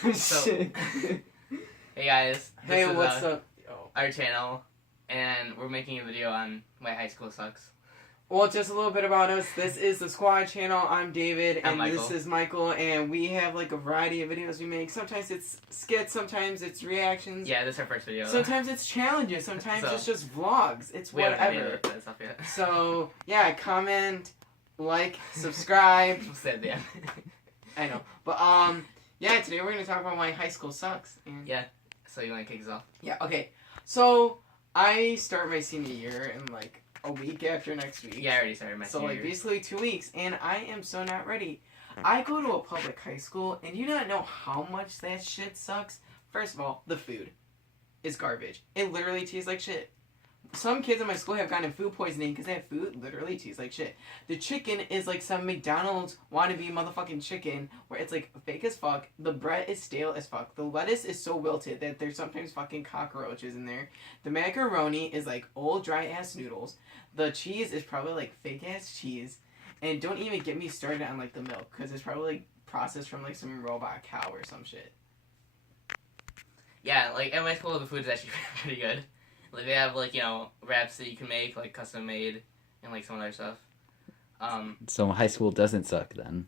So, Shit. hey guys, this Hey, is what's up? Oh. our channel, and we're making a video on why high school sucks. Well, just a little bit about us. This is the Squad channel. I'm David, I'm and Michael. this is Michael, and we have like a variety of videos we make. Sometimes it's skits, sometimes it's reactions. Yeah, this is our first video. Sometimes it's challenges, sometimes So, it's just vlogs. It's we haven't whatever. edited that stuff yet. So, yeah, comment, like, subscribe. We'll say it at the end. I know. But, yeah, today we're going to talk about why high school sucks. And Yeah. So you want to kick us off? Yeah, okay. So, I start my senior year in, like, a week after next week. Yeah, I already started my So, senior like, year. basically 2 weeks, and I am so not ready. I go to a public high school, and you not know how much that shit sucks. First of all, the food is garbage. It literally tastes like shit. Some kids in my school have gotten food poisoning because that food literally tastes like shit. The chicken is like some McDonald's wannabe motherfucking chicken where it's like fake as fuck. The bread is stale as fuck. The lettuce is so wilted that there's sometimes fucking cockroaches in there. The macaroni is like old dry ass noodles. The cheese is probably like fake ass cheese. And don't even get me started on like the milk because it's probably like processed from like some robot cow or some shit. Yeah, like at my school, the food's actually pretty good. Like they have like, you know, wraps that you can make, like custom made, and like some other stuff. So high school doesn't suck then.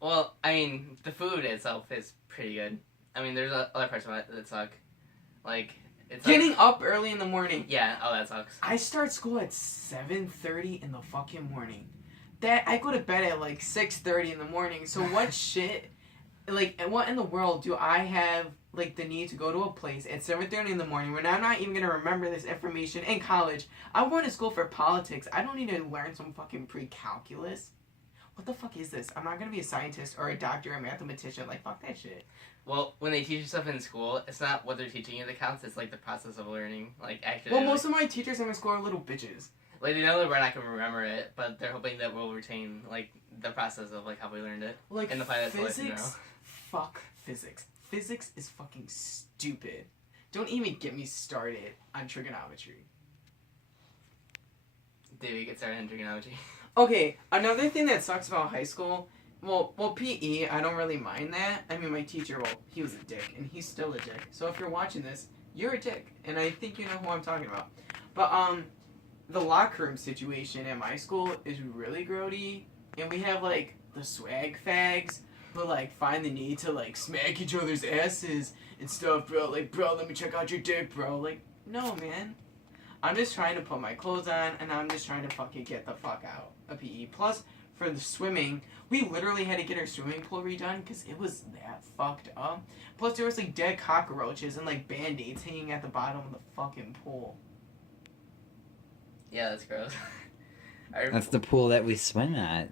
Well, I mean, the food itself is pretty good. I mean, there's other parts of it that suck. Like, it's Getting like, up early in the morning. yeah, oh, that sucks. I start school at 7:30 in the fucking morning. That I go to bed at like 6:30 in the morning. So what shit? Like, what in the world do I have like the need to go to a place at 7:30 in the morning when I'm not even gonna remember this information in college? I'm going to school for politics. I don't need to learn some fucking pre-calculus. What the fuck is this? I'm not gonna be a scientist or a doctor or a mathematician. Like, fuck that shit. Well, when they teach you stuff in school, it's not what they're teaching you that counts. It's like the process of learning. Like actually, Well, most of my teachers in my school are little bitches. like they know that we're not gonna remember it, but they're hoping that we'll retain like the process of like how we learned it. Like, And apply that to life in physics, fuck physics. Physics is fucking stupid. Don't even get me started on trigonometry. David gets started in trigonometry. Okay, another thing that sucks about high school, well, PE, I don't really mind that. I mean, my teacher, well, he was a dick, and he's still a dick. So if you're watching this, you're a dick, and I think you know who I'm talking about. But, the locker room situation at my school is really grody, and we have, like, the swag fags who, like, find the need to, like, smack each other's asses and stuff, bro. Like, bro, let me check out your dick, bro. Like, no, man. I'm just trying to put my clothes on, and I'm just trying to fucking get the fuck out of PE. Plus, for the swimming, we literally had to get our swimming pool redone because it was that fucked up. Plus, there was, like, dead cockroaches and, like, Band-Aids hanging at the bottom of the fucking pool. Yeah, that's gross. That's the pool that we swim at.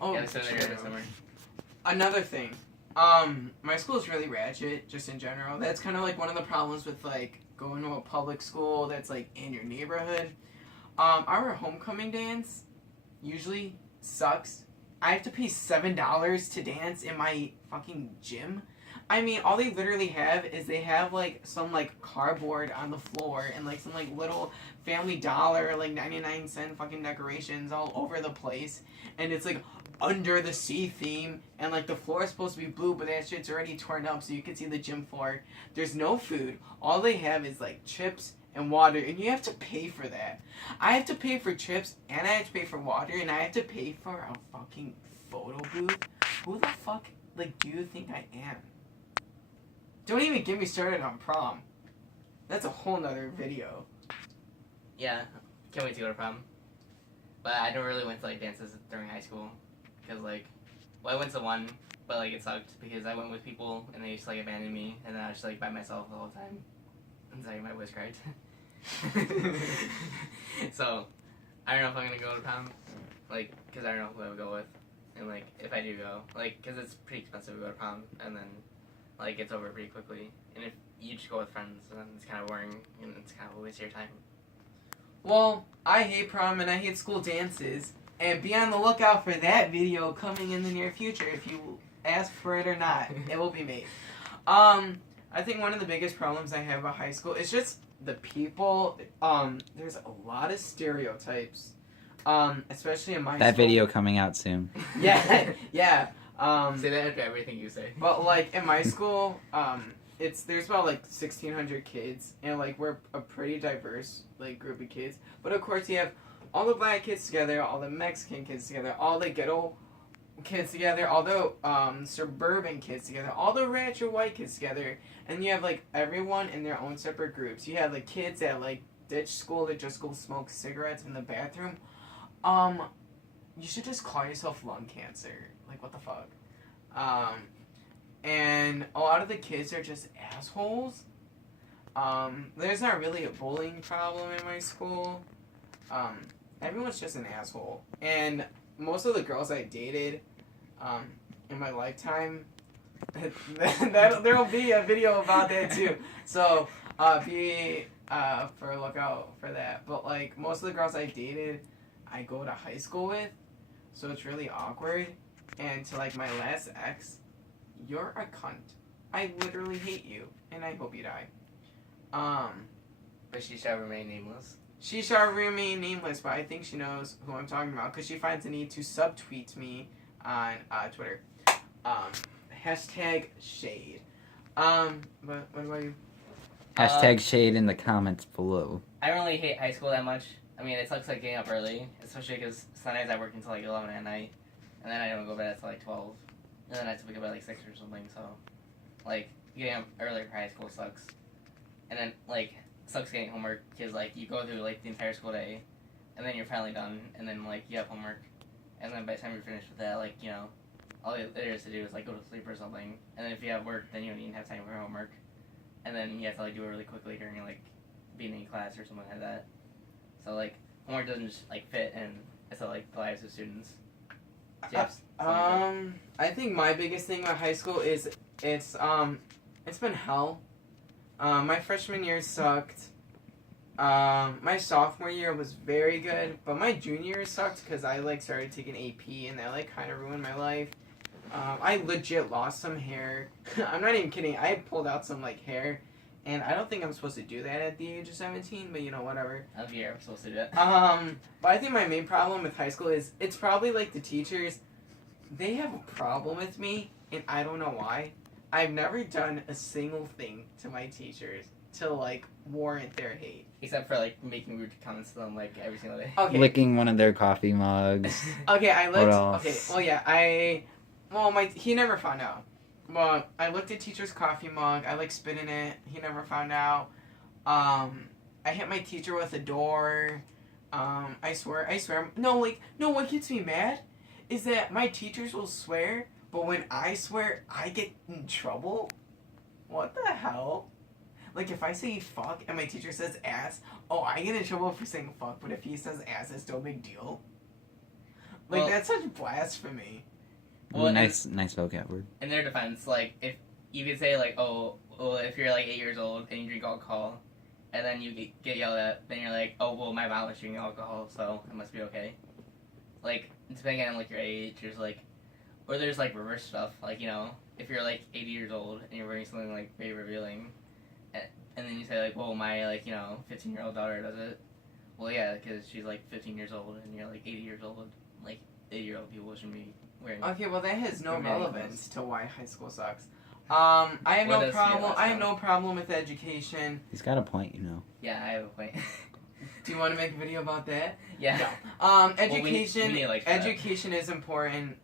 Oh, Yeah, so there true. is somewhere. Another thing. My school is really ratchet, just in general. That's kind of like one of the problems with, like, going to a public school that's, like, in your neighborhood. Our homecoming dance usually sucks. I have to pay $7 to dance in my fucking gym. I mean, all they literally have is they have, like, some, like, cardboard on the floor and, like, some, like, little Family Dollar, like, 99-cent fucking decorations all over the place. And it's, like, under the sea theme, and like the floor is supposed to be blue, but that shit's already torn up so you can see the gym floor. There's no food. All they have is like chips and water, and you have to pay for that. I have to pay for chips, and I have to pay for water, and I have to pay for a fucking photo booth. Who the fuck, like, do you think I am? Don't even get me started on prom. That's a whole nother video. Yeah, can't wait to go to prom. But I never really went to like dances during high school. Because, like, well, I went to one, but, like, it sucked because I went with people and they just, like, abandoned me, and then I was just, like, by myself the whole time. And sorry, my voice cracked. So, I don't know if I'm gonna go to prom, like, because I don't know who I would go with. And, like, if I do go, like, because it's pretty expensive to go to prom, and then, like, it's over pretty quickly. And if you just go with friends, then it's kind of boring, and it's kind of a waste of your time. Well, I hate prom and I hate school dances. And be on the lookout for that video coming in the near future. If you ask for it or not, it will be made. I think one of the biggest problems I have about high school is just the people. There's a lot of stereotypes, especially in my That school. video coming out soon. Yeah, yeah. Say that after everything you say. But like in my school, there's about like 1,600 kids, and like we're a pretty diverse like group of kids. But of course, you have all the black kids together, all the Mexican kids together, all the ghetto kids together, all the suburban kids together, all the ratchet white kids together, and you have like everyone in their own separate groups. You have like kids that like ditch school to just go smoke cigarettes in the bathroom. You should just call yourself lung cancer. Like, what the fuck? And a lot of the kids are just assholes. There's not really a bullying problem in my school. Everyone's just an asshole. And most of the girls I dated, in my lifetime, there'll be a video about that too. So, be, for lookout for that. But, like, most of the girls I dated, I go to high school with. So it's really awkward. And to, like, my last ex, you're a cunt. I literally hate you, and I hope you die. But she shall remain nameless. She shall remain nameless, but I think she knows who I'm talking about, because she finds the need to subtweet me on Twitter. Hashtag shade. But what about you? Hashtag shade in the comments below. I don't really hate high school that much. I mean, it sucks like getting up early, especially because Sundays I work until like 11 at night, and then I don't go to bed until like 12, and then I have to wake up at like 6 or something. So, like, getting up early for high school sucks, and then like sucks getting homework because like you go through like the entire school day, and then you're finally done, and then like you have homework, and then by the time you're finished with that, like you know, all there is to do is like go to sleep or something, and then if you have work, then you don't even have time for homework, and then you have to like do it really quickly during like being in class or something like that. So like homework doesn't just like fit in into like the lives of students. I think my biggest thing about high school is it's been hell. My freshman year sucked. My sophomore year was very good, but my junior year sucked because I like started taking AP and that like kind of ruined my life. I legit lost some hair. I'm not even kidding. I pulled out some like hair. And I don't think I'm supposed to do that at the age of 17, but you know, whatever. I'm supposed to do that. But I think my main problem with high school is it's probably like the teachers. They have a problem with me, and I don't know why. I've never done a single thing to my teachers to like warrant their hate. Except for like making rude comments to them like every single day. Okay. Licking one of their coffee mugs. Okay, I looked. What else? Okay, well yeah, he never found out. Well, I looked at teacher's coffee mug. I like spit in it. He never found out. I hit my teacher with a door. I swear. No, what gets me mad is that my teachers will swear, but when I swear, I get in trouble. What the hell? Like, if I say fuck and my teacher says ass, I get in trouble for saying fuck, but if he says ass, it's no big deal. Like, that's such blasphemy. Well, nice vocab word. In their defense, like, if you could say, like, if you're, like, 8 years old and you drink alcohol, and then you get yelled at, then you're like, my mom was drinking alcohol, so it must be okay. Like, depending on, like, your age, there's, like, reverse stuff. Like, you know, if you're, like, 80 years old and you're wearing something, like, very revealing, and then you say, like, my, like, you know, 15-year-old daughter does it. Well, yeah, because she's, like, 15 years old, and you're, like, 80 years old. Like, 80-year-old people shouldn't be wearing. Okay, well that has no relevance to why high school sucks. Well, I have no problem with education. He's got a point, you know. Yeah, I have a point. Do you want to make a video about that? Yeah. No. Education. We need, like, education is important.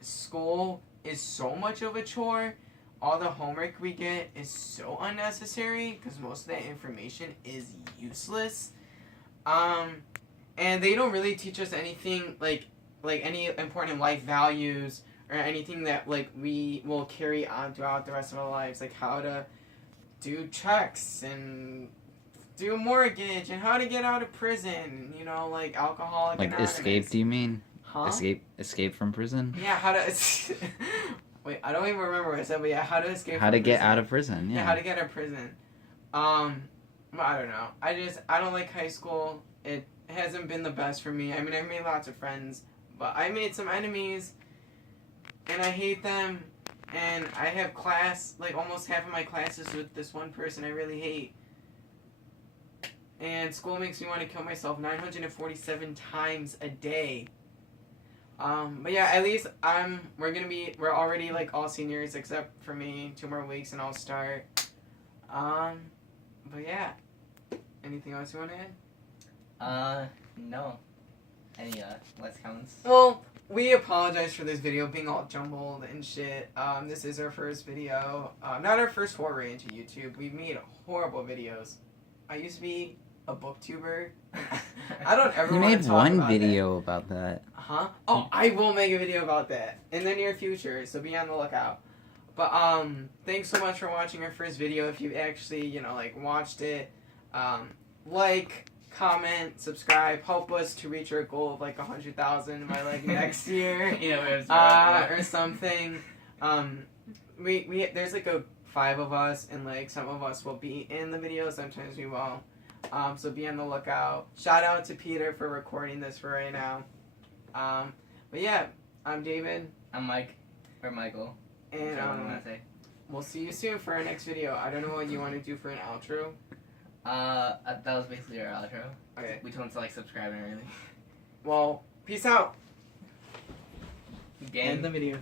School is so much of a chore. All the homework we get is so unnecessary because most of that information is useless. And they don't really teach us anything like any important life values or anything that like we will carry on throughout the rest of our lives, like how to do checks and do mortgage and how to get out of prison, you know, like Alcoholics Like Anonymous. escape, do you mean? Huh? Escape from prison? Yeah, how to wait, I don't even remember what I said, but yeah, how to escape How from to get prison. out of prison, yeah. How to get out of prison. Well, I don't know. I don't like high school. It hasn't been the best for me. I mean, I've made lots of friends, but I made some enemies, and I hate them, and I have almost half of my classes with this one person I really hate. And school makes me want to kill myself 947 times a day. But yeah, at least we're already like all seniors except for me. 2 more weeks and I'll start. But yeah, anything else you want to add? No. Any less comments? Well, we apologize for this video being all jumbled and shit. This is our first video. Not our first foray into YouTube. We've made horrible videos. I used to be a booktuber. I don't ever You want made to talk one about video about that. Huh? Oh, I will make a video about that in the near future, so be on the lookout. But thanks so much for watching our first video. If you actually, watched it, like, comment, subscribe, help us to reach our goal of like 100,000 by like next year, or something. We there's like 5 of us, and like some of us will be in the video, sometimes we won't. So be on the lookout. Shout out to Peter for recording this for right now. But yeah, I'm David. I'm Mike, or Michael. And we'll see you soon for our next video. I don't know what you want to do for an outro. That was basically our outro. Okay. We told them to like subscribe and everything. Well, peace out. Again. End the video.